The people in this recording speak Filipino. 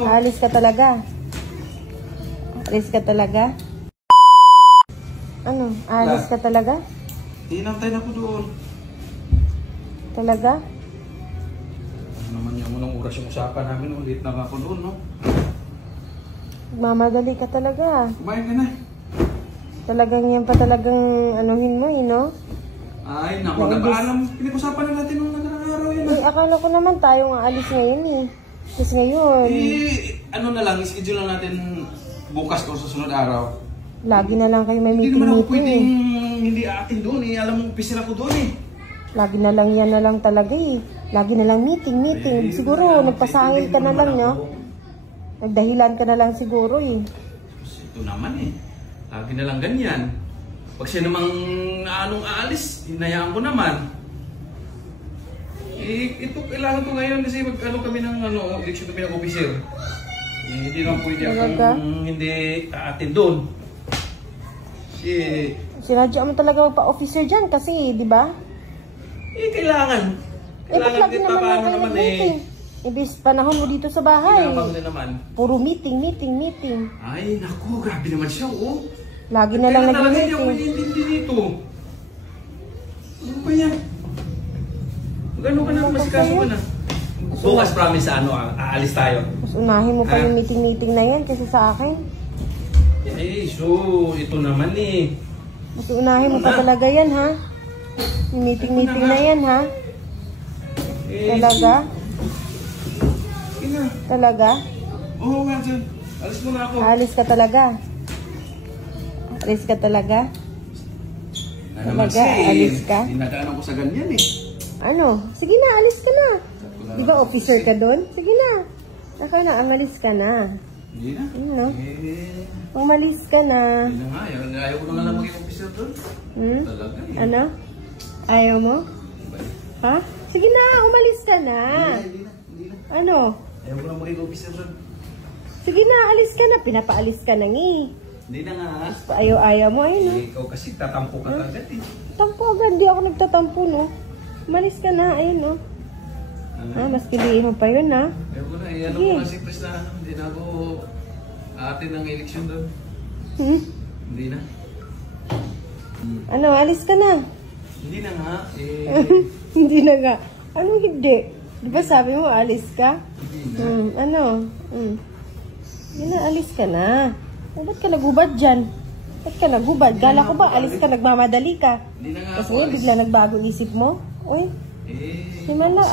ako. Alis ka talaga. Alis ka talaga. Ano? Alis ka talaga? Hinantay na ko doon. Talaga? Ano naman yung unang oras yung usapan namin. Ulit na ako doon, no? Mamadali ka talaga. Kumain ka na. Talagang yan pa talagang anuhin mo, no? Ay, naku. Nag-aalam. Pinag-usapan na natin nung nagarang araw yun. Eh, akala ko naman tayo nga alis ngayon, eh. Kasi ngayon. Eh, ano na lang. Schedule na natin bukas o sa sunod araw. Lagi na lang kayo may Hindi naman ako meeting-meeting, pwedeng eh. hindi aatin doon, eh. Alam mo, pisir ako doon, eh. Lagi na lang yan na lang talaga, eh. Lagi na lang meeting. Eh, Siguro, wala, nagpasangil ka na lang, no? Nagdahilan ka na lang siguro, eh. Ito naman, eh. Lagi na lang ganyan. Pag siya namang anong aalis, hinayaan ko naman. Eh, ito, kailangan ko ngayon kasi mag-ano kami ng election kami ng officer. Eh, hindi naman pwede akong hindi aatin doon. Eh, Sinadya mo talaga magpa-officer dyan kasi, di ba? eh, kailangan. Eh, ba't lagi din naman paano lang kayo naman, nag-meeting? Ibis panahon mo dito sa bahay. Kailangan din naman. Puro meeting. Ay, naku, grabe naman siya, oh. Lagi na lang Kaya talaga hindi ako nag-meeting. hindi dito. Ano ba yan? Gano'n ka na, masikaso ka na. Bukas promise sa aalis tayo. Mas unahin mo pa yung meeting na yan kasi sa akin. Eh, so, ito naman eh. Mas unahin mo pa talaga yan, ha? Yung meeting na yan, ha? Talaga? Ina. Talaga? Oo nga dyan. Alis mo na ako. Alis ka talaga? Alis ka talaga? Talaga, alis ka? Dinadaanan ko sa ganyan eh. Ano? Sige na, alis ka na. Di ba officer ka doon? Sige na. Ako na, umalis ka na. Hindi na. Ano? Eh, Umalis ka na. hindi na nga. Ayaw ko na lang maging officer doon. Hmm? Talaga eh. Ano? Ayaw mo? Ha? Sige na, umalis ka na. Hindi na. Ano? Ayaw ko na maging officer doon. Sige na, alis ka na. Pinapaalis ka na ngi. Hindi na nga. Ayaw mo, ayun, no? Eh, ikaw kasi tatampo ka agad eh. Tampo agad, di ako nagtatampo, no? Umalis ka na, ayun, no? Ha, mas piliin mo pa yun, ha? Ayaw ko na eh. Ano Sige. ko na si Pres na hindi na ako aatin ng eleksyon doon. Hmm? Hindi na. Ano, alis ka na. Hindi na nga. Eh, Hindi na nga. Anong hindi? Di ba sabi mo, alis ka? hindi na. Ano? Hindi na, alis ka na. Eh, ba't ka nagubad dyan? Ba't ka nagubad? Gala ko ba, alis ka, nagmamadali ka? Hindi na nga Kasi ako ngayon, bigla nagbago isip mo? Uy, Eh, himala.